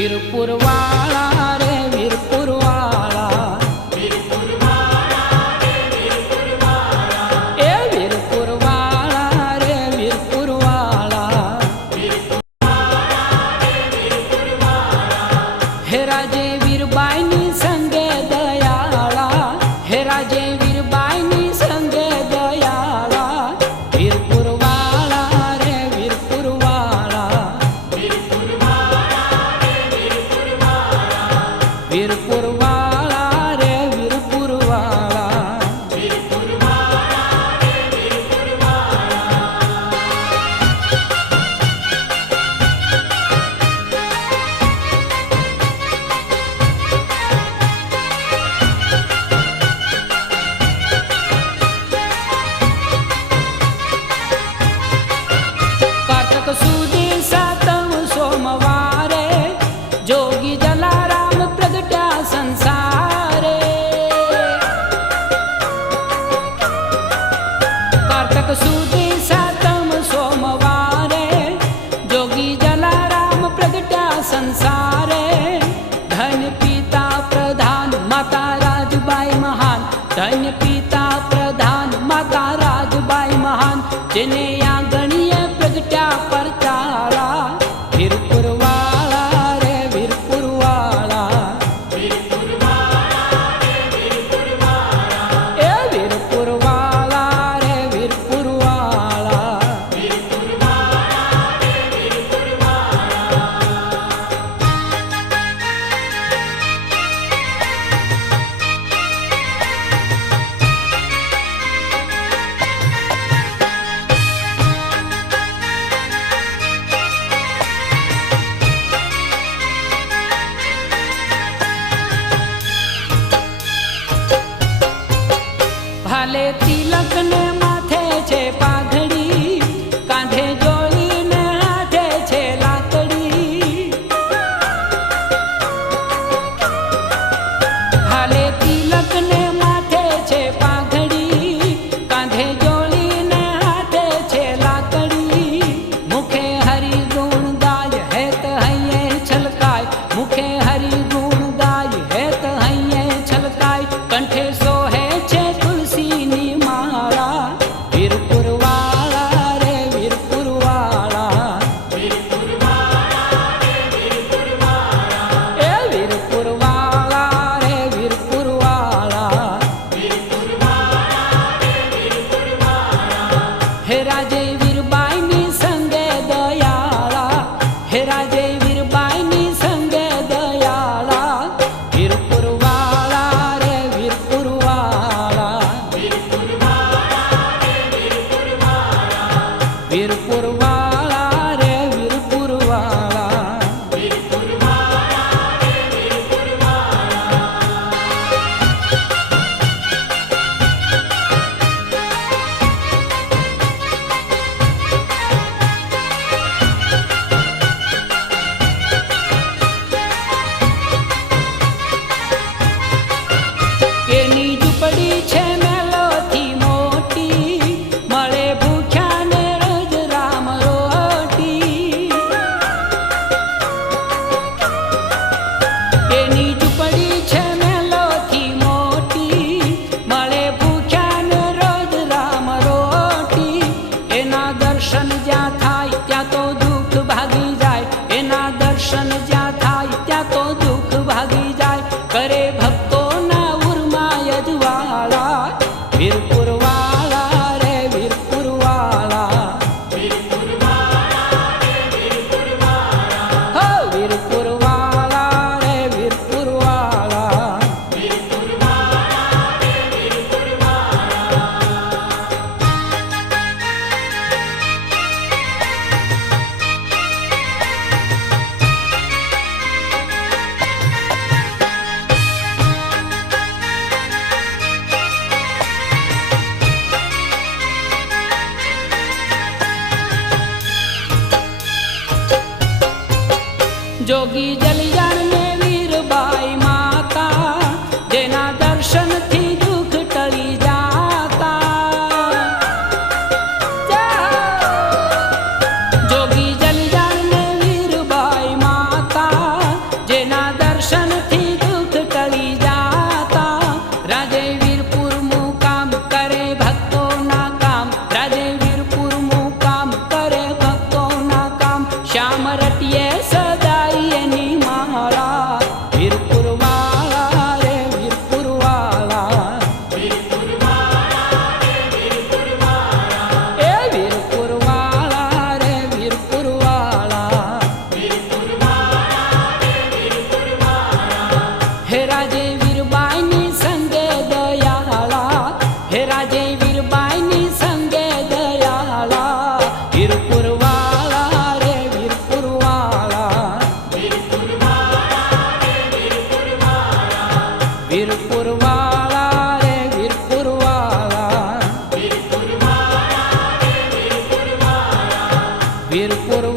વીરપુર વાળા રે વીરપુર વાળા, એ વીરપુર વાળા રે વીરપુર વાળા, હે રાજે વીરબાઈ ની સંગે દયાળા, હે રાજે વીરબાઈ ની સંગે દયાળા, વીરપુર વાળા રે વીરપુર વાળા, વીરપુર વાળા રે વીરપુર વાળા, કારતક સુધી સાતમ સોમવારે જોગી જલારામ પ્રગટ્યા સંસારે, કારતક સુધી સાતમ સોમવારે જોગી જલારામ પ્રગટ્યા સંસારે, ધન્ય પિતા પ્રધાન માતા રાજબાઈ મહાન, ધન્ય પિતા પ્રધાન માતા રાજબાઈ મહાન, જેને આ ગણીએ પ્રગટ્યા પરચાળા, વીરપુર વાળા રે વીરપુર વાળા, એ વીરપુર વાળા રે વીરપુર વાળા, ભાલે તિલક ને માથે છે પાઘડી, કાંધે જોડી ને હાથે છે લાકડી, ભાલે તિલક ને માથે છે પાઘડી, કાંધે જોડી ને હાથે છે લાકડી, મુખે હરિ ગુણ ગાય હેત હૈયે છલકાય, મુખે હરિ ગુણ ગાય હેત હૈયે છલકાય, કંઠે સોહે છે તુલસીની માળા, વીરપુર વાળા રે વીરપુર વાળા, એ વીરપુર વાળા રે વીરપુર વાળા, હે રાજે વીરબાઈ ની સંગે દયાળા, હે રાજે વીરબાઈ ની સંગે દયાળા, વીરપુર વાળા રે વીરપુર વાળા, વીરપુર વાળા રે વીરપુર વાળા, એની ઝૂંપડી છે મેલોથી મોટી, મળે ભૂખ્યા ને રોજ રામ રોટી, એની ઝૂંપડી છે મેલોથી મોટી, મળે ભૂખ્યા ને રોજ રામ રોટી, એના દર્શન જ્યાં થાય ત્યાં તો દુઃખ ભાગી જાય, એના દર્શન જ્યાં થાય ત્યાં તો દુઃખ ભાગી જાય, કરે ભક્તોના ઉરમાં યજવાળા, વીરપુર વાળા રે વીરપુર વાળા, હો વીરપુર વાળા રે વીરપુર વાળા, જોગી જલિયાણ ને વીરબાઈ માતા, જેના દર્શનથી દુઃખ ટળી જાતા, જોગી જલિયાણ ને વીરબાઈ માતા, વીરપુર